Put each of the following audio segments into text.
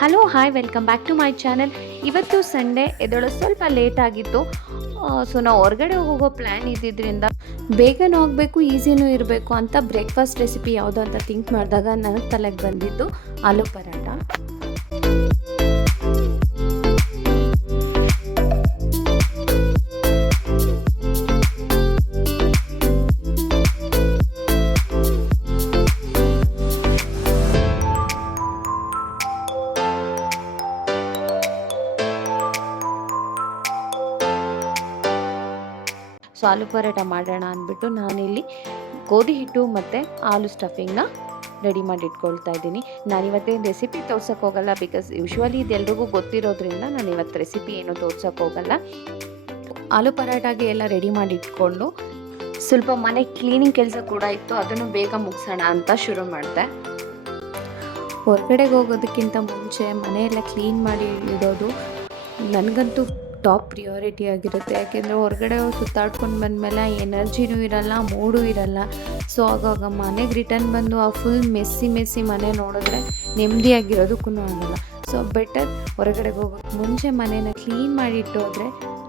Hello hi welcome back to my channel. ಇವತ್ತು Sunday ಎದ್ದೇಳೋದು ಸ್ವಲ್ಪ ಲೇಟ್ ಆಗಿತ್ತು. ಸೊ ನಾವು ಹೊರಗಡೆ ಹೋಗೋ ಪ್ಲ್ಯಾನ್ ಇದ್ದಿದ್ದರಿಂದ ಬೇಗನೂ ಹೋಗಬೇಕು ಈಸಿನೂ ಇರಬೇಕು ಅಂತ ಬ್ರೇಕ್ಫಾಸ್ಟ್ ರೆಸಿಪಿ ಯಾವುದು ಅಂತ ಥಿಂಕ್ ಮಾಡಿದಾಗ ನನಗೆ ತಲೆಗೆ ಬಂದಿದ್ದು ಆಲೂ ಪರಾಟ. ಸೊ ಆಲೂ ಪರೋಟ ಮಾಡೋಣ ಅಂದ್ಬಿಟ್ಟು ನಾನಿಲ್ಲಿ ಗೋಧಿ ಹಿಟ್ಟು ಮತ್ತು ಆಲೂ ಸ್ಟಫಿಂಗ್ನ ರೆಡಿ ಮಾಡಿ ಇಟ್ಕೊಳ್ತಾ ಇದ್ದೀನಿ. ನಾನಿವತ್ತೇನು ರೆಸಿಪಿ ತೋರ್ಸೋಕೆ ಹೋಗಲ್ಲ, ಬಿಕಾಸ್ ಯೂಶ್ವಲಿ ಇದೆಲ್ರಿಗೂ ಗೊತ್ತಿರೋದ್ರಿಂದ ನಾನು ಇವತ್ತು ರೆಸಿಪಿ ಏನು ತೋರ್ಸೋಕೆ ಹೋಗಲ್ಲ. ಆಲೂ ಪರೋಟಾಗೆ ಎಲ್ಲ ರೆಡಿ ಮಾಡಿ ಇಟ್ಕೊಂಡು ಸ್ವಲ್ಪ ಮನೆ ಕ್ಲೀನಿಂಗ್ ಕೆಲಸ ಕೂಡ ಇತ್ತು, ಅದನ್ನು ಬೇಗ ಮುಗಿಸೋಣ ಅಂತ ಶುರು ಮಾಡಿದೆ. ಹೊರಗಡೆಗೆ ಹೋಗೋದಕ್ಕಿಂತ ಮುಂಚೆ ಮನೆಯೆಲ್ಲ ಕ್ಲೀನ್ ಮಾಡಿ ಇಡೋದು ನನಗಂತೂ ಟಾಪ್ ಪ್ರಿಯಾರಿಟಿ ಆಗಿರುತ್ತೆ. ಯಾಕೆಂದರೆ ಹೊರಗಡೆ ಸುತ್ತಾಡ್ಕೊಂಡು ಬಂದಮೇಲೆ ಎನರ್ಜಿನೂ ಇರಲ್ಲ, ಮೂಡೂ ಇರಲ್ಲ. ಸೊ ಆಗಾಗ ಮನೆಗೆ ರಿಟರ್ನ್ ಬಂದು ಆ ಫುಲ್ ಮೆಸ್ಸಿ ಮನೆ ನೋಡಿದ್ರೆ ನೆಮ್ಮದಿಯಾಗಿರೋದಕ್ಕೂ ಆಗಲ್ಲ. ಸೊ ಬೆಟರ್ ಹೊರಗಡೆಗೆ ಹೋಗೋಕ್ಕೆ ಮುಂಚೆ ಮನೇನ ಕ್ಲೀನ್ ಮಾಡಿ ಇಟ್ಟೋದ್ರೆ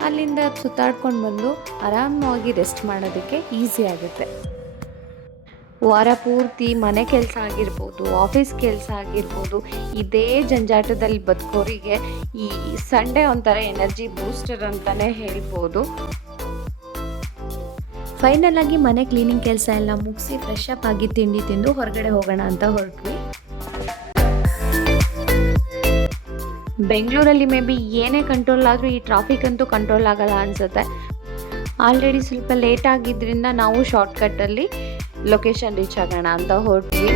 ಅಲ್ಲಿಂದ ಸುತ್ತಾಡ್ಕೊಂಡು ಬಂದು ಆರಾಮವಾಗಿ ರೆಸ್ಟ್ ಮಾಡೋದಕ್ಕೆ ಈಸಿ ಆಗುತ್ತೆ. ವಾರ ಪೂರ್ತಿ ಮನೆ ಕೆಲಸ ಆಗಿರ್ಬೋದು, ಆಫೀಸ್ ಕೆಲಸ ಆಗಿರ್ಬೋದು, ಇದೇ ಜಂಜಾಟದಲ್ಲಿ ಬದುಕೋರಿಗೆ ಈ ಸಂಡೇ ಒಂಥರ ಎನರ್ಜಿ ಬೂಸ್ಟರ್ ಅಂತಲೇ ಹೇಳ್ಬೋದು. ಫೈನಲ್ ಆಗಿ ಮನೆ ಕ್ಲೀನಿಂಗ್ ಕೆಲಸ ಎಲ್ಲ ಮುಗಿಸಿ ಫ್ರೆಶ್ ಅಪ್ ಆಗಿ ತಿಂಡಿ ತಿಂದು ಹೊರಗಡೆ ಹೋಗೋಣ ಅಂತ ಹೊರಟ್ವಿ. ಬೆಂಗಳೂರಲ್ಲಿ ಮೇ ಬಿ ಏನೇ ಕಂಟ್ರೋಲ್ ಆದರೂ ಈ ಟ್ರಾಫಿಕ್ ಅಂತೂ ಕಂಟ್ರೋಲ್ ಆಗಲ್ಲ ಅನಿಸುತ್ತೆ. ಆಲ್ರೆಡಿ ಸ್ವಲ್ಪ ಲೇಟ್ ಆಗಿದ್ದರಿಂದ ನಾವು ಶಾರ್ಟ್ಕಟ್ಟಲ್ಲಿ ಲೊಕೇಶನ್ ರೀಚ್ ಆಗೋಣ ಅಂತ ಹೊರಟ್ವಿ.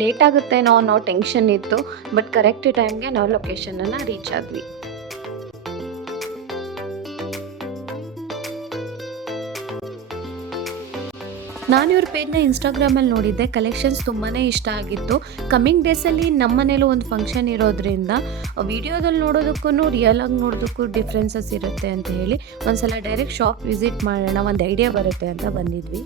ಲೇಟ್ ಆಗುತ್ತೇನೋ ಅನ್ನೋ ಟೆನ್ಷನ್ ಇತ್ತು, ಬಟ್ ಕರೆಕ್ಟ್ ಟೈಮ್ಗೆ ನಾವು ಲೊಕೇಶನನ್ನು ರೀಚ್ ಆದ್ವಿ. ನಾನು ಇವ್ರ ಪೇಜ್ನ ಇನ್ಸ್ಟಾಗ್ರಾಮಲ್ಲಿ ನೋಡಿದ್ದೆ, ಕಲೆಕ್ಷನ್ಸ್ ತುಂಬಾ ಇಷ್ಟ ಆಗಿತ್ತು. ಕಮ್ಮಿಂಗ್ ಡೇಸಲ್ಲಿ ನಮ್ಮ ಮನೇಲೂ ಒಂದು ಫಂಕ್ಷನ್ ಇರೋದ್ರಿಂದ ವಿಡಿಯೋದಲ್ಲಿ ನೋಡೋದಕ್ಕೂ ರಿಯಲ್ ಆಗಿ ನೋಡೋದಕ್ಕೂ ಡಿಫ್ರೆನ್ಸಸ್ ಇರುತ್ತೆ ಅಂತ ಹೇಳಿ ಒಂದ್ಸಲ ಡೈರೆಕ್ಟ್ ಶಾಪ್ ವಿಸಿಟ್ ಮಾಡೋಣ, ಒಂದು ಐಡಿಯಾ ಬರುತ್ತೆ ಅಂತ ಬಂದಿದ್ವಿ.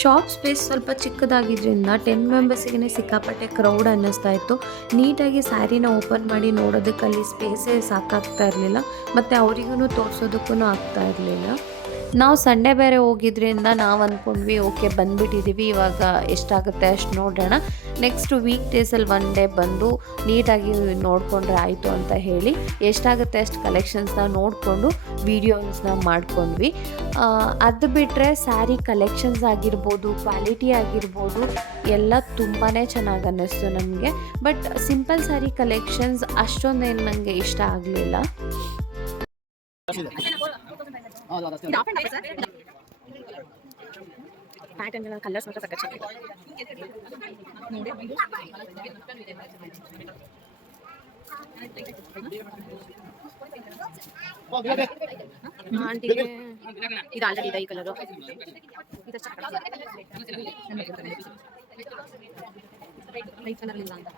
ಶಾಪ್ ಸ್ಪೇಸ್ ಸ್ವಲ್ಪ ಚಿಕ್ಕದಾಗಿದ್ದರಿಂದ 10 ಮೆಂಬರ್ಸಿಗೆ ಸಿಕ್ಕಾಪಟ್ಟೆ ಕ್ರೌಡ್ ಅನ್ನಿಸ್ತಾ ಇತ್ತು. ನೀಟಾಗಿ ಸ್ಯಾರಿನ ಓಪನ್ ಮಾಡಿ ನೋಡೋದಕ್ಕೆ ಅಲ್ಲಿ ಸ್ಪೇಸೇ ಸಾಕಾಗ್ತಾ ಇರಲಿಲ್ಲ, ಮತ್ತು ಅವರಿಗೂ ತೋರಿಸೋದಕ್ಕೂ ಆಗ್ತಾ ಇರಲಿಲ್ಲ. ನಾವು ಸಂಡೇ ಬೇರೆ ಹೋಗಿದ್ರಿಂದ ನಾವು ಅಂದ್ಕೊಂಡ್ವಿ ಓಕೆ ಬಂದುಬಿಟ್ಟಿದ್ದೀವಿ, ಇವಾಗ ಎಷ್ಟಾಗುತ್ತೆ ಅಷ್ಟು ನೋಡೋಣ, ನೆಕ್ಸ್ಟ್ ವೀಕ್ ಡೇಸಲ್ಲಿ ಒನ್ ಡೇ ಬಂದು ನೀಟಾಗಿ ನೋಡಿಕೊಂಡ್ರೆ ಆಯಿತು ಅಂತ ಹೇಳಿ ಎಷ್ಟಾಗುತ್ತೆ ಅಷ್ಟು ಕಲೆಕ್ಷನ್ಸ್ನ ನೋಡಿಕೊಂಡು ವೀಡಿಯೋಸ್ನ ಮಾಡ್ಕೊಂಡ್ವಿ. ಅದು ಬಿಟ್ಟರೆ ಸ್ಯಾರಿ ಕಲೆಕ್ಷನ್ಸ್ ಆಗಿರ್ಬೋದು, ಕ್ವಾಲಿಟಿ ಆಗಿರ್ಬೋದು ಎಲ್ಲ ತುಂಬಾ ಚೆನ್ನಾಗಿ ಅನ್ನಿಸ್ತು ನಮಗೆ. ಬಟ್ ಸಿಂಪಲ್ ಸ್ಯಾರಿ ಕಲೆಕ್ಷನ್ಸ್ ಅಷ್ಟೊಂದೇನು ನನಗೆ ಇಷ್ಟ ಆಗಲಿಲ್ಲ. ಪ್ಯಾಟರ್ನ್ ಕಲರ್ಸ್ ಮಾತ್ರ ಸಖತ್ ಚೆನ್ನಾಗಿದೆ. ಆಂಟಿಗೆ ಇದು ಆಲ್ರೆಡಿ ಇದೆ ಈ ಕಲರು, ಇದು ಕಲರ್ ಇಲ್ಲ ಅಂತ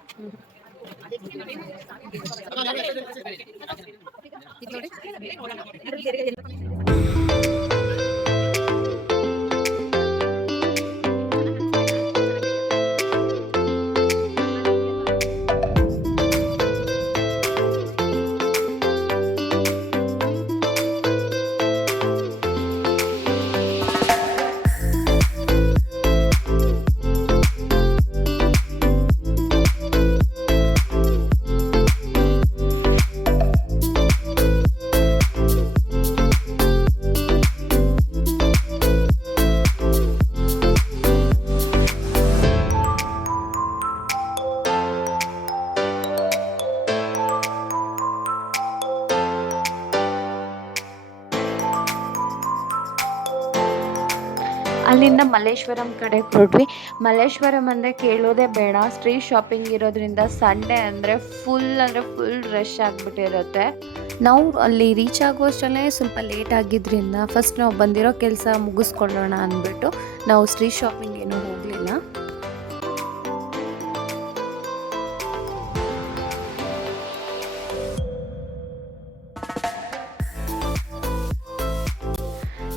ಅಲ್ಲಿಂದ ಮಲ್ಲೇಶ್ವರಂ ಕಡೆ ಹೊರಟ್ವಿ. ಮಲ್ಲೇಶ್ವರಂ ಅಂದರೆ ಕೇಳೋದೇ ಬೇಡ, ಸ್ಟ್ರೀಟ್ ಶಾಪಿಂಗ್ ಇರೋದ್ರಿಂದ ಸಂಡೇ ಅಂದರೆ ಫುಲ್ ರಶ್ ಆಗಿಬಿಟ್ಟಿರುತ್ತೆ. ನಾವು ಅಲ್ಲಿ ರೀಚ್ ಆಗೋಷ್ಟರಲ್ಲೇ ಸ್ವಲ್ಪ ಲೇಟ್ ಆಗಿದ್ದರಿಂದ ಫಸ್ಟ್ ನಾವು ಬಂದಿರೋ ಕೆಲಸ ಮುಗಿಸ್ಕೊಳ್ಳೋಣ ಅಂದ್ಬಿಟ್ಟು ನಾವು ಸ್ಟ್ರೀಟ್ ಶಾಪಿಂಗ್ ಏನೂ ಹೋಗಲಿಲ್ಲ.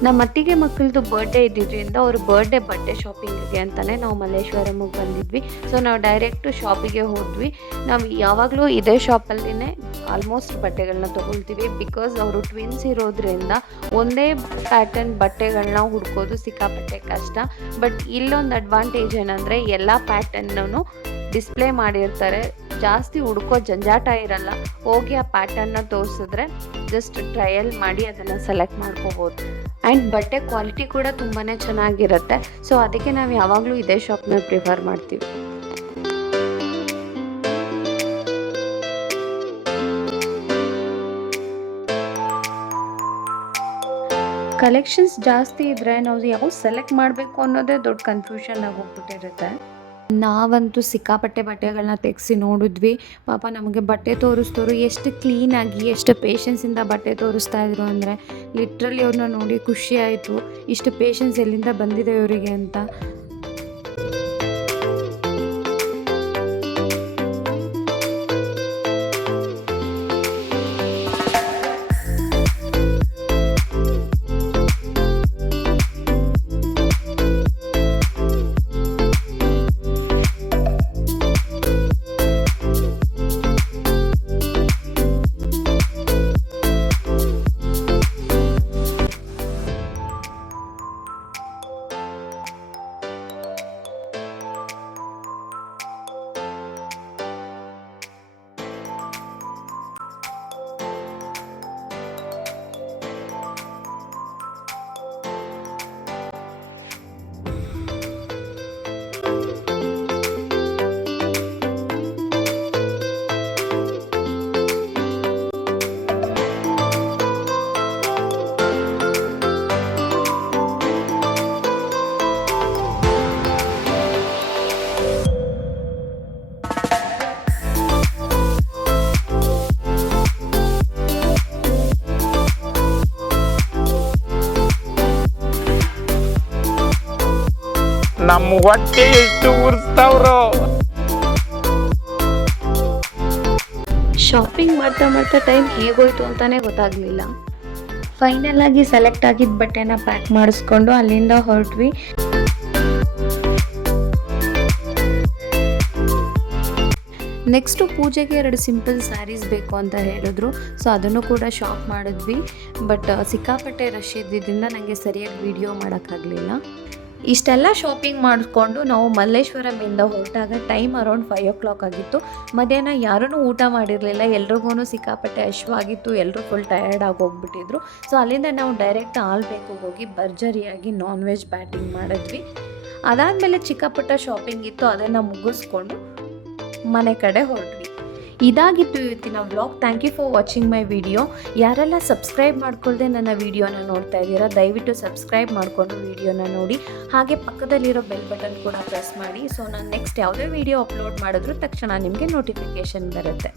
ನಮ್ಮ ಅತ್ತಿಗೆ ಮಕ್ಕಳದು ಬರ್ಡೇ ಇದ್ದಿದ್ದರಿಂದ ಅವ್ರ ಬಟ್ಟೆ ಶಾಪಿಂಗಿಗೆ ಅಂತಲೇ ನಾವು ಮಲ್ಲೇಶ್ವರಮಿಗೆ ಬಂದಿದ್ವಿ. ಸೊ ನಾವು ಡೈರೆಕ್ಟು ಶಾಪಿಗೆ ಹೋದ್ವಿ. ನಾವು ಯಾವಾಗಲೂ ಇದೇ ಶಾಪಲ್ಲಿನೇ ಆಲ್ಮೋಸ್ಟ್ ಬಟ್ಟೆಗಳನ್ನ ತೊಗೊಳ್ತೀವಿ. ಬಿಕಾಸ್ ಅವರು ಟ್ವಿನ್ಸ್ ಇರೋದ್ರಿಂದ ಒಂದೇ ಪ್ಯಾಟರ್ನ್ ಬಟ್ಟೆಗಳನ್ನ ಹುಡ್ಕೋದು ಸಿಕ್ಕಾಪಟ್ಟೆ ಕಷ್ಟ. ಬಟ್ ಇಲ್ಲೊಂದು ಅಡ್ವಾಂಟೇಜ್ ಏನಂದರೆ ಎಲ್ಲ ಪ್ಯಾಟರ್ನೂ ಡಿಸ್ಪ್ಲೇ ಮಾಡಿರ್ತಾರೆ, ಜಾಸ್ತಿ ಹುಡ್ಕೋ ಜಂಜಾಟ ಇರಲ್ಲ. ಹೋಗಿ ಆ ಪ್ಯಾಟರ್ನ ತೋರಿಸಿದ್ರೆ ಜಸ್ಟ್ ಟ್ರಯಲ್ ಮಾಡಿ ಅದನ್ನು ಸೆಲೆಕ್ಟ್ ಮಾಡ್ಕೋಬೋದು. ಆ್ಯಂಡ್ ಬಟ್ಟೆ ಕ್ವಾಲಿಟಿ ಕೂಡ ತುಂಬಾ ಚೆನ್ನಾಗಿರುತ್ತೆ. ಸೊ ಅದಕ್ಕೆ ನಾವು ಯಾವಾಗಲೂ ಇದೇ ಶಾಪ್ನ ಪ್ರಿಫರ್ ಮಾಡ್ತೀವಿ. ಕಲೆಕ್ಷನ್ಸ್ ಜಾಸ್ತಿ ಇದ್ದರೆ ನಾವು ಯಾವ ಸೆಲೆಕ್ಟ್ ಮಾಡಬೇಕು ಅನ್ನೋದೇ ದೊಡ್ಡ ಕನ್ಫ್ಯೂಷನ್ ಆಗೋಗ್ಬಿಟ್ಟಿರುತ್ತೆ. ನಾವಂತೂ ಸಿಕ್ಕಾಪಟ್ಟೆ ಬಟ್ಟೆಗಳನ್ನ ತೆಗೆಸಿ ನೋಡಿದ್ವಿ. ಪಾಪ ನಮಗೆ ಬಟ್ಟೆ ತೋರಿಸ್ತೋರು ಎಷ್ಟು ಕ್ಲೀನಾಗಿ ಎಷ್ಟು ಪೇಷನ್ಸಿಂದ ಬಟ್ಟೆ ತೋರಿಸ್ತಾ ಇದ್ರು ಅಂದರೆ ಲಿಟ್ರಲಿ ಅವ್ರನ್ನ ನೋಡಿ ಖುಷಿ ಆಯಿತು. ಇಷ್ಟು ಪೇಷನ್ಸ್ ಎಲ್ಲಿಂದ ಬಂದಿದೆ ಇವರಿಗೆ ಅಂತ. ನಮ್ಮ ಹೊಟ್ಟೆ ಎಷ್ಟು ಉರ್ಸ್ತಾವ್ರೋ. ಶಾಪಿಂಗ್ ಮಾಡ್ತಾ ಟೈಮ್ ಹೇಗೋಯ್ತು ಅಂತಾನೆ ಗೊತ್ತಾಗ್ಲಿಲ್ಲ. ಫೈನಲ್ ಆಗಿ ಸೆಲೆಕ್ಟ್ ಆಗಿದ್ದ ಬಟ್ಟೆನ ಪ್ಯಾಕ್ ಮಾಡಿಸ್ಕೊಂಡು ಅಲ್ಲಿಂದ ಹೊರಟ್ವಿ. ನೆಕ್ಸ್ಟು ಪೂಜೆಗೆ 2 ಸಿಂಪಲ್ ಸ್ಯಾರೀಸ್ ಬೇಕು ಅಂತ ಹೇಳಿದ್ರು. ಸೊ ಅದನ್ನು ಕೂಡ ಶಾಪ್ ಮಾಡಿದ್ವಿ. ಬಟ್ ಸಿಕ್ಕಾಪಟ್ಟೆ ರಶ್ ಇದ್ದಿದ್ದರಿಂದ ನನಗೆ ಸರಿಯಾಗಿ ವಿಡಿಯೋ ಮಾಡೋಕ್ಕಾಗಲಿಲ್ಲ. ಇಷ್ಟೆಲ್ಲ ಶಾಪಿಂಗ್ ಮಾಡಿಕೊಂಡು ನಾವು ಮಲ್ಲೇಶ್ವರಮಿಂದ ಹೊರಟಾಗ ಟೈಮ್ ಅರೌಂಡ್ 5 o'clock ಆಗಿತ್ತು. ಮಧ್ಯಾಹ್ನ ಯಾರೂ ಊಟ ಮಾಡಿರಲಿಲ್ಲ, ಎಲ್ರಿಗೂ ಸಿಕ್ಕಾಪಟ್ಟೆ ಹಶ್ವಾಗಿತ್ತು, ಎಲ್ಲರೂ ಫುಲ್ ಟಯರ್ಡ್ ಆಗಿ ಹೋಗ್ಬಿಟ್ಟಿದ್ರು. ಸೊ ಅಲ್ಲಿಂದ ನಾವು ಡೈರೆಕ್ಟ್ ಆಲ್ಬೇಕು ಹೋಗಿ ಭರ್ಜರಿಯಾಗಿ ನಾನ್ ವೆಜ್ ಬ್ಯಾಟಿಂಗ್ ಮಾಡಿದ್ವಿ. ಅದಾದಮೇಲೆ ಚಿಕ್ಕಪುಟ್ಟ ಶಾಪಿಂಗ್ ಇತ್ತು, ಅದನ್ನು ಮುಗಿಸ್ಕೊಂಡು ಮನೆ ಕಡೆ ಹೊರಟ್ವಿ. ಇದಾಗಿತ್ತು ಇವತ್ತಿನ vlog. Thank you for watching my video. ಯಾರೆಲ್ಲ ಸಬ್ಸ್ಕ್ರೈಬ್ ಮಾಡ್ಕೊಳ್ದೆ ನನ್ನ ವಿಡಿಯೋನ ನೋಡ್ತಾ ಇದ್ದೀರಾ, ದಯವಿಟ್ಟು ಸಬ್ಸ್ಕ್ರೈಬ್ ಮಾಡಿಕೊಂಡು ವಿಡಿಯೋನ ನೋಡಿ. ಹಾಗೆ ಪಕ್ಕದಲ್ಲಿರೋ ಬೆಲ್ ಬಟನ್ ಕೂಡ ಪ್ರೆಸ್ ಮಾಡಿ. ಸೊ ನಾನು ನೆಕ್ಸ್ಟ್ ಯಾವುದೇ ವಿಡಿಯೋ ಅಪ್ಲೋಡ್ ಮಾಡಿದ್ರೂ ತಕ್ಷಣ ನಿಮಗೆ ನೋಟಿಫಿಕೇಷನ್ ಬರುತ್ತೆ.